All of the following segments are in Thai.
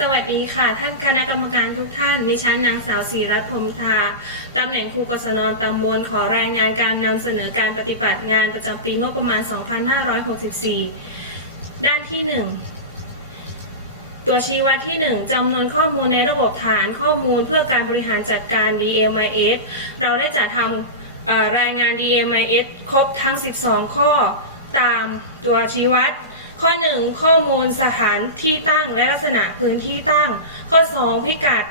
สวัสดีค่ะ ท่านคณะกรรมการทุกท่านดิฉันนางสาวศรีรัตน์พรมทาตำแหน่งครูกศนตำบลขอรายงานการนำเสนอการปฏิบัติงานประจำปีงบประมาณ 2564 ด้านที่ 1 ตัวชี้วัดที่ 1จำนวนข้อมูลในระบบฐานข้อมูลเพื่อการบริหารจัดการ DMIS เราได้จัดทำรายงาน DMIS ครบทั้ง 12 ข้อตามตัวชี้วัด ข้อ 1 ข้อมูลสถานที่ตั้งและลักษณะพื้นที่ตั้ง ข้อ 2 พิกัด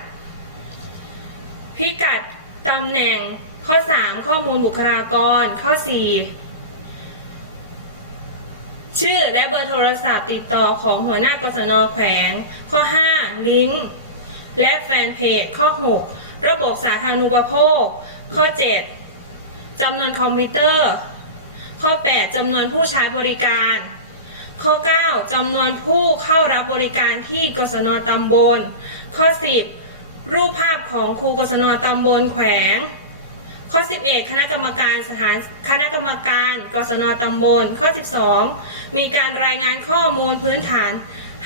พิกัดตำแหน่ง ข้อ 3 ข้อมูลบุคลากร ข้อ 4 ชื่อและเบอร์โทรศัพท์ติดต่อของหัวหน้ากศนแขวง ข้อ 5 ลิงก์และแฟนเพจ ข้อ 6 ระบบสาธารณูปโภค ข้อ 7จำนวนคอมพิวเตอร์ ข้อ 8จำนวนผู้ใช้บริการ ข้อ 9จำนวนผู้เข้ารับบริการที่กศนตำบล ข้อ 10 รูปภาพของครูกศนตำบลแขวง ข้อ 11 คณะกรรมการสถานคณะกรรมการกศนตำบล ข้อ 12 มีการรายงานข้อมูลพื้นฐาน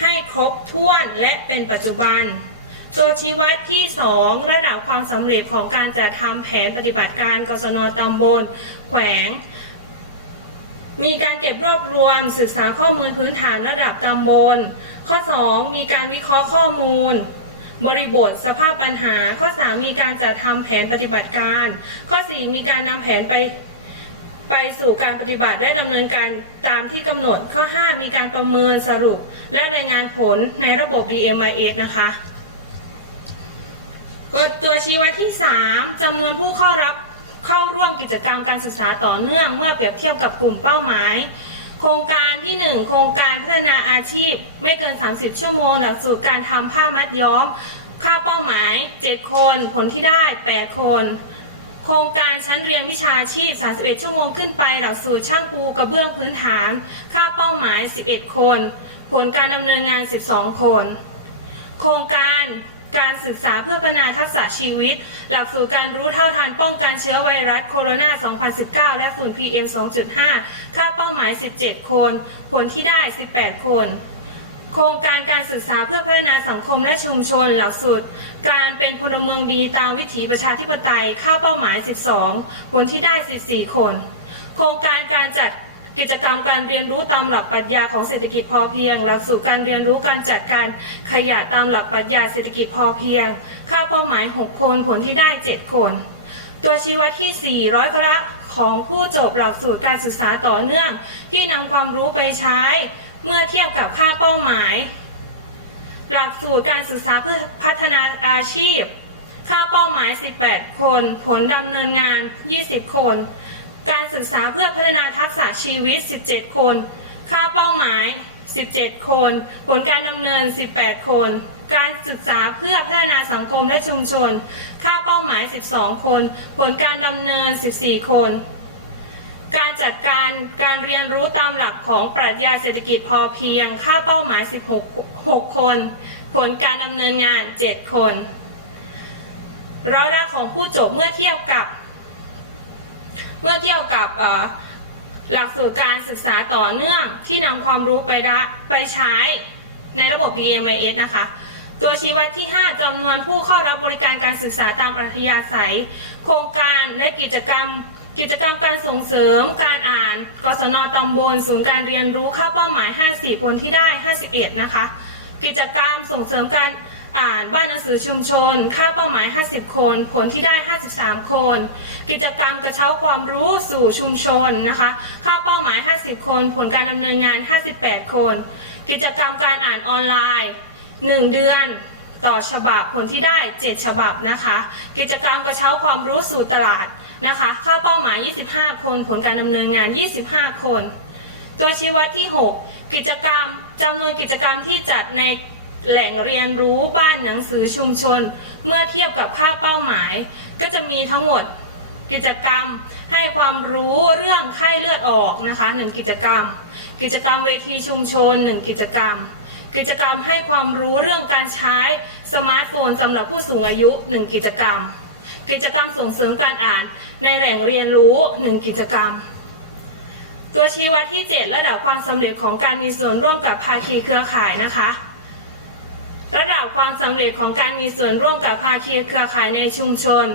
ให้ครบถ้วนและเป็นปัจจุบันตัวชี้วัดที่ 2 ระดับความสำเร็จของการจัดทำแผนปฏิบัติการกศนตำบล แขวง มีการเก็บรวบรวมศึกษาข้อมูลพื้นฐานระดับตำบล ข้อ 2 มีการวิเคราะห์ข้อมูล บริบทสภาพปัญหา ข้อ 3 มีการจัดทำแผนปฏิบัติการ ข้อ 4 มีการนำแผนไปไปสู่การปฏิบัติและดำเนินการตามที่กำหนด ข้อ 5 มีการประเมินสรุป และรายงานผลในระบบ DMIS นะคะกฎตัวชี้วัดที่ 3จำนวนผู้เข้ารับ เข้าร่วมกิจกรรมการศึกษาต่อเนื่องเมื่อเปรียบเทียบกับกลุ่มเป้าหมาย โครงการที่ 1 โครงการพัฒนาอาชีพ ไม่เกิน 30 ชั่วโมงหลักสูตรการทำผ้ามัดย้อม ค่าเป้าหมาย 7 คน ผลที่ได้ 8 คน โครงการชั้นเรียนวิชาชีพ 31 ชั่วโมงขึ้นไปหลักสูตรช่างปูกระเบื้องพื้นฐาน ค่าเป้าหมาย 11 คน ผลการดำเนินงาน 12 คน โครงการ การศึกษาเพื่อพัฒนาทักษะชีวิต หลักสูตรการรู้เท่าทันป้องกันเชื้อไวรัสโคโรนา 2019 และฝุ่น PM 2.5 ค่าเป้าหมาย 17 คน ผลที่ได้ 18 คนโครงการการศึกษาเพื่อพัฒนาสังคมและชุมชนหลักสูตรการเป็นพลเมืองดีตามวิถีประชาธิปไตยค่าเป้าหมาย 12 ผลที่ได้ 14 คน โครงการการจัด กิจกรรมการเรียนรู้ตามหลักปรัชญาของเศรษฐกิจพอเพียง หลักสูตรการเรียนรู้การจัดการขยะตามหลักปรัชญาเศรษฐกิจพอเพียง ค่าเป้าหมาย 6 คน ผลที่ได้ 7 คน ตัวชี้วัดที่4ร้อยละของผู้จบหลักสูตรการศึกษาต่อเนื่อง ที่นำความรู้ไปใช้เมื่อเทียบกับค่าเป้าหมาย หลักสูตรการศึกษาเพื่อพัฒนาอาชีพ ค่าเป้าหมาย 18 คน ผลดำเนินงาน 20 คน การศึกษาเพื่อพัฒนาทักษะชีวิต 17 คน ค่าเป้าหมาย 17 คน ผลการดำเนิน 18 คน การศึกษาเพื่อพัฒนาสังคมและชุมชน ค่าเป้าหมาย 12 คน ผลการดำเนิน 14 คน การจัดการการเรียนรู้ตามหลักของปรัชญาเศรษฐกิจพอเพียง ค่าเป้าหมาย 16 6 คน ผลการดำเนินงาน 7 คนร้อยละของผู้จบเมื่อเทียบกับ เมื่อเทียบกับหลักสูตรการศึกษาต่อเนื่องที่นำความรู้ไปได้ไปใช้ในระบบ BMIS นะคะ ตัวชี้วัดที่ 5จำนวนผู้เข้ารับบริการการศึกษาตามอัธยาศัย โครงการและกิจกรรม กิจกรรมการส่งเสริม การอ่าน กศนตำบล ศูนย์การเรียนรู้ค่าเป้าหมาย 54ผลที่ได้ 51 นะคะ กิจกรรมส่งเสริมการ อ่านบ้านหนังสือชุมชน ค่าเป้าหมาย 50 คน ผลที่ได้ 53 คน กิจกรรมกระเช้าความรู้สู่ชุมชนนะคะ ค่าเป้าหมาย 50 คน ผลการดำเนินงาน 58 คน กิจกรรมการอ่านออนไลน์ 1 เดือนต่อฉบับผลที่ได้ 7 ฉบับนะคะ กิจกรรมกระเช้าความรู้สู่ตลาดนะคะ ค่าเป้าหมาย 25 คน ผลการดำเนินงาน 25 คน ตัวชี้วัดที่ 6 กิจกรรมจำนวนกิจกรรมที่จัดใน แหล่งเรียนรู้บ้านหนังสือชุมชน เมื่อเทียบกับค่าเป้าหมาย ก็จะมีทั้งหมดกิจกรรมให้ความรู้เรื่องไข้เลือดออกนะคะหนึ่งกิจกรรม กิจกรรมเวทีชุมชนหนึ่งกิจกรรม กิจกรรมให้ความรู้เรื่องการใช้สมาร์ทโฟนสำหรับผู้สูงอายุหนึ่งกิจกรรม กิจกรรมส่งเสริมการอ่านในแหล่งเรียนรู้หนึ่งกิจกรรม ตัวชี้วัดที่ 7 ระดับความสำเร็จของการมีส่วนร่วมกับภาคีเครือข่ายนะคะ ระดับความสำเร็จของการมีส่วนร่วมกับภาคีเครือข่ายในชุมชน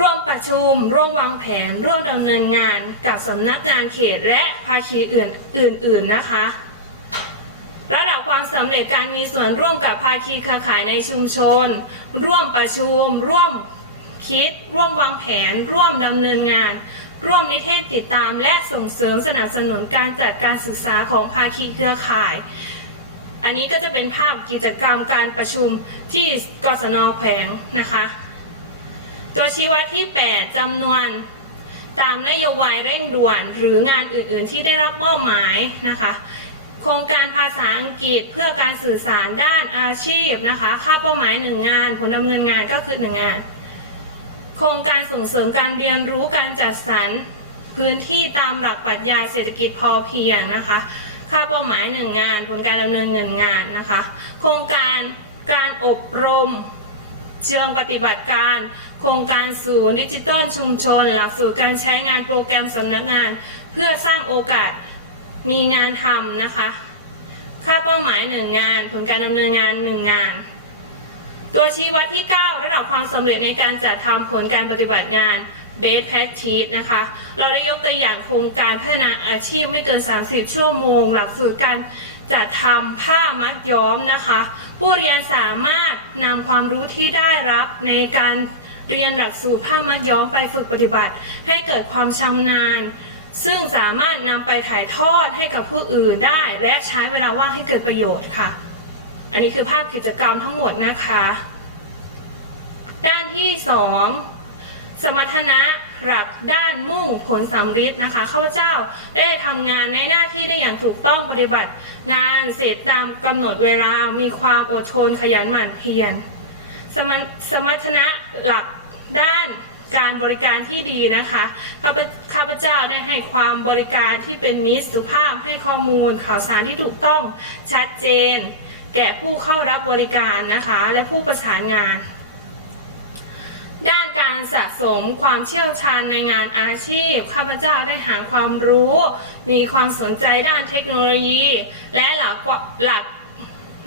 ร่วมประชุม ร่วมวางแผน ร่วมดำเนินงานกับสำนักงานเขตและภาคีอื่นๆนะคะ ระดับความสำเร็จการมีส่วนร่วมกับภาคีเครือข่ายในชุมชน ร่วมประชุม ร่วมคิด ร่วมวางแผน ร่วมดำเนินงานร่วมนิเทศติดตามและส่งเสริมสนับสนุนการจัดการศึกษาของภาคีเครือข่าย นนี้ก็จะเป็นภาพกิจกรรมการประชุมที่กศนแขวงนะคะ ตัวชี้วัดที่ 8จำนวนตามนโยบายเร่งด่วนหรืองานอื่นๆ ที่ได้รับมอบหมายนะคะ โครงการภาษาอังกฤษเพื่อการสื่อสารด้านอาชีพนะคะ ค่าเป้าหมายหนึ่งงาน ผลดำเนินงานก็คือหนึ่งงาน โครงการส่งเสริมการเรียนรู้การจัดสรรพื้นที่ตามหลักปรัชญาเศรษฐกิจพอเพียงนะคะ ค่าเป้าหมายหนึ่งงาน ผลการดำเนินเงินงานนะคะ โครงการการอบรมเชิงปฏิบัติการ โครงการศูนย์ดิจิตอลชุมชน หลักสูตรการใช้งานโปรแกรมสำนักงาน เพื่อสร้างโอกาสมีงานทำนะคะ ค่าเป้าหมายหนึ่งงาน ผลการดำเนินงานหนึ่งงาน ตัวชี้วัดที่ 9 ระดับความสำเร็จในการจัดทำผลการปฏิบัติงาน Best Practice นะคะ เราได้ยกตัวอย่างโครงการพัฒนาอาชีพไม่เกิน 30 ชั่วโมง หลักสูตรการจัดทำผ้ามัดย้อมนะคะ ผู้เรียนสามารถนำความรู้ที่ได้รับในการเรียนหลักสูตรผ้ามัดย้อมไปฝึกปฏิบัติ ให้เกิดความชำนาญ ซึ่งสามารถนำไปถ่ายทอดให้กับผู้อื่นได้ และใช้เวลาว่างให้เกิดประโยชน์ค่ะ อันนี้คือภาพกิจกรรมทั้งหมดนะคะ ด้านที่สอง สมรรถนะหลักด้านมุ่งผลสำฤทธิ์นะคะข้าพเจ้าได้ทำงานในหน้าที่ได้อย่างถูกต้องปฏิบัติ งานเสร็จตามกำหนดเวลามีความอดทนขยันหมั่นเพียรสมรสมรรถนะหลักด้านการบริการที่ดีนะคะข้าพข้าพเจ้าได้ให้ความบริการที่เป็นมิตรสุภาพให้ข้อมูลข่าวสารที่ถูกต้องชัดเจน แก่ผู้เข้ารับบริการนะคะ และผู้ประสานงาน สะสมความเชี่ยวชาญในงานอาชีพ ข้าพเจ้าได้หาความรู้ มีความสนใจด้านเทคโนโลยี และหลักหลัก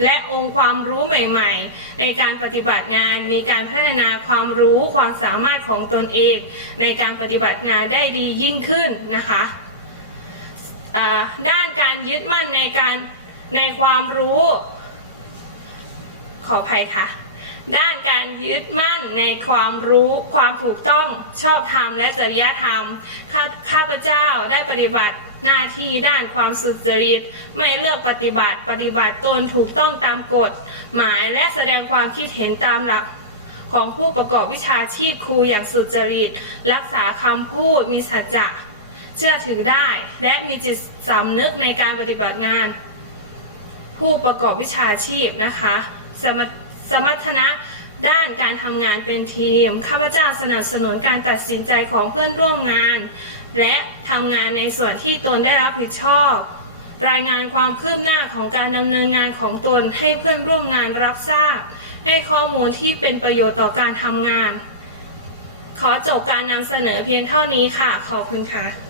และองค์ความรู้ใหม่ๆ ในการปฏิบัติงานมีการพัฒนาความรู้ความสามารถของตนเอง ในการปฏิบัติงานได้ดียิ่งขึ้นนะคะด้านการยึดมั่นในการในความรู้ ขออภัยค่ะ ด้านการยึดมั่นในความรู้ความถูกต้องชอบธรรมและจริยธรรมข้าข้าพเจ้าได้ปฏิบัติหน้าที่ด้านความสุจริต ไม่เลือกปฏิบัติปฏิบัติตนถูกต้องตามกฎ หมายและแสดงความคิดเห็นตามหลักของผู้ประกอบวิชาชีพครูอย่างสุจริต รักษาคำพูดมีสัจจะเชื่อถือได้ และมีจิตสำนึกในการปฏิบัติงาน ผู้ประกอบวิชาชีพนะคะสมร สมรรถนะด้านการทำงานเป็นทีม ข้าพเจ้าสนับสนุนการตัดสินใจของเพื่อนร่วมงาน และทำงานในส่วนที่ตนได้รับผิดชอบ รายงานความคืบหน้าของการดำเนินงานของตนให้เพื่อนร่วมงานรับทราบ ให้ข้อมูลที่เป็นประโยชน์ต่อการทำงาน ขอจบการนำเสนอเพียงเท่านี้ค่ะ ขอบคุณค่ะ